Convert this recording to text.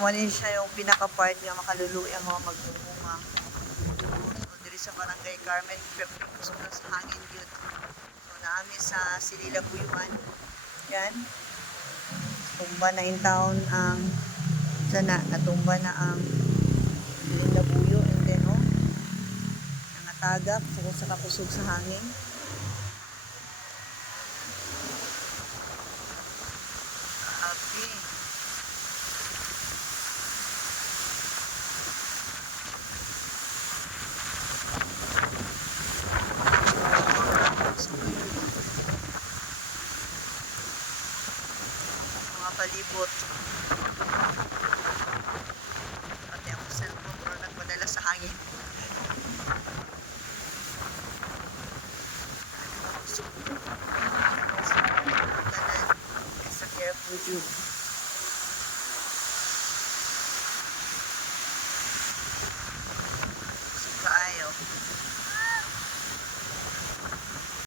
Wala siya yung pinaka-part nga makaluluya ang mga magbumunga. So, diri sa Barangay Carmen, kusog na sa hangin yun. So, naami sa Silila Buyuan. Yan. Tumba na in town ang sana, natumba na ang Silila Buyo. And then, nangatagap sa kakusog sa hangin.